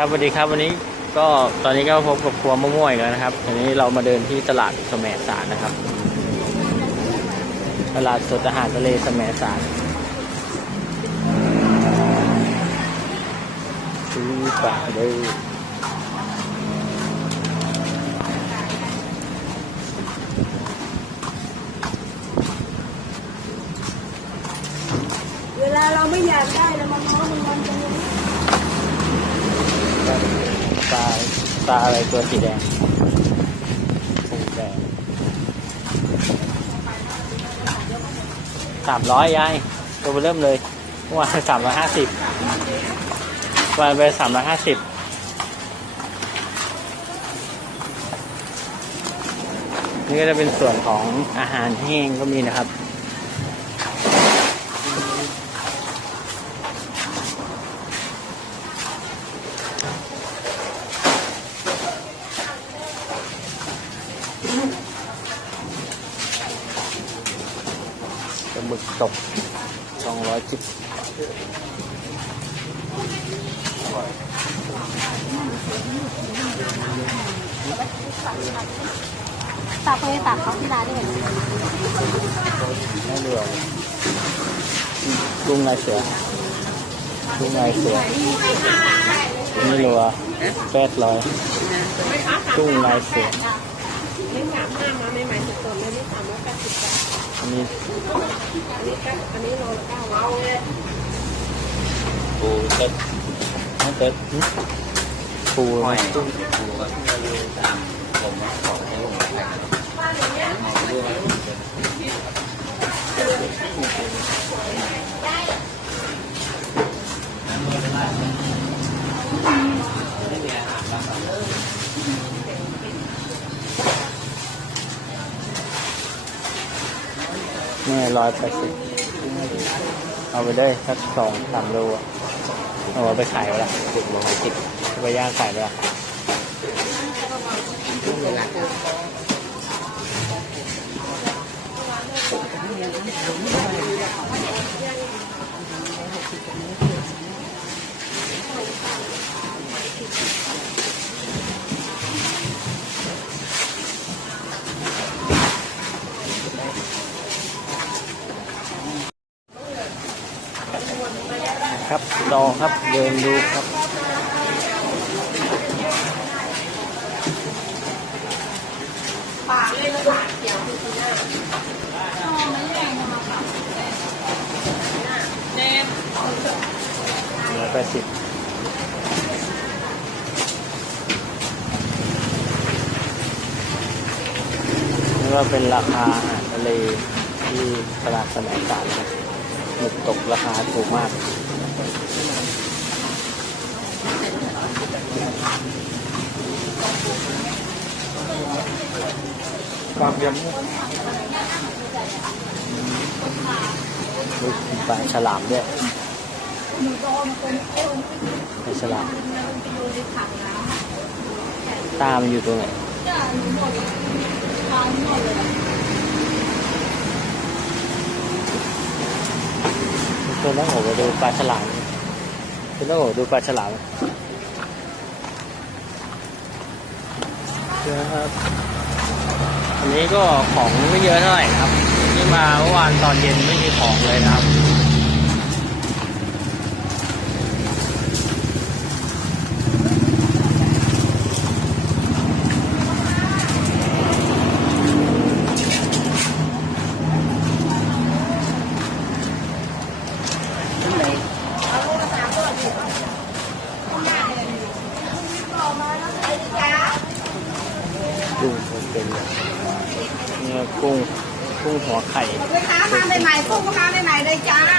ครับสวัสดีครับวันนี้ก็ตอนนี้ก็พบกับครัวมะม่วงกแล้วนะครับอันนี้เรามาเดินที่ตลาดสมสารนะครับ ตลาดสดอาหารทะเลสมสารซื้อปลาเด้เวลาเราไม่อยากได้แล้วมันน้องมันมันจะ ปลา ปลาอะไรตัวสีแดงสีแดงสามร้อยยาย ตัวเริ่มเลยวานสามร้อยห้าสิบวันไปสามร้อยห้าสิบนี่ก็จะเป็นส่วนของอาหารแห้งก็มีนะครับ ปลาหมึกตกสองร้อยจิบตักไปตักเขาที่ร้านนี่เห็นไม่เรือลุงลายเสือลุงลายเสือนี่เรือแปดร้อยลุงลายเสือ อันนี้อันนี้ก็อันนี้โลละเก้าร้อยเลยปูเต็ดไม่เต็ดปูหอยตุ้งปูก็คือตามผมของให้ผมไปแม่ร้อยแปดสิบเอาไปได้สักสองสามโลอะเอาไปขายไปละสิบโลสิบไปย่างขายไปละ ครับลอครับเดินดูครับปากเลยละบาทเกี่ยวคือหน้าแนมร้อยแปดสิบนี่ก็เป็นราคาอาหารทะเลที่ตลาดสมัยสารครับหมึกตกราคาถูกมาก ความยลูปลาฉลามด้วยปลาฉลาม ตา มันอยู่ตรงไหนคุณต้องโหไปดูปลาฉลามคุณต้องโหดูปลาฉลาม ครับ อันนี้ก็ของไม่เยอะเท่าไหร่ครับ นี่มาเมื่อวานตอนเย็นไม่มีของเลยนะครับ กุ้งเป็นเนี่ย กุ้งกุ้งหัวไข่ลูกค้ามาใหม่ๆกุ้งลูกค้าใหม่ๆเลยจ้าไ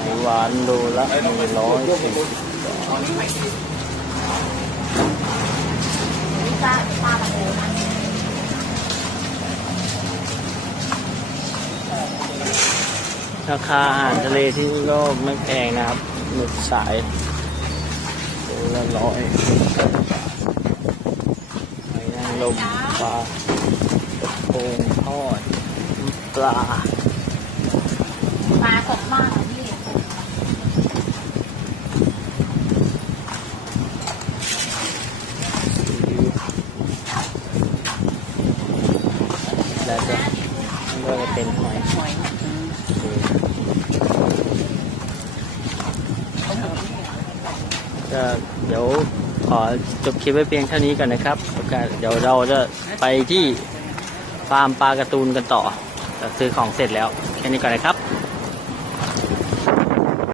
หหวานโลละหนึ่งร้อยสิบจ้าปลาแบบนี้นะราคาอาหารทะเลที่โลกไม่แพงนะครับ หมึกสายตัวละร้อยหอยนางรมปลากระพงทอดปลาปลาสดมากพี่แล้วก็ก็จะเป็นหอยหอย ก็เดี๋ยวขอจบคลิปไว้เพียงเท่านี้ก่อนนะครับเดี๋ยวเราจะไปที่ฟาร์มปลาการ์ตูนกันต่อซื้อของเสร็จแล้วแค่นี้ก่อนนะครับ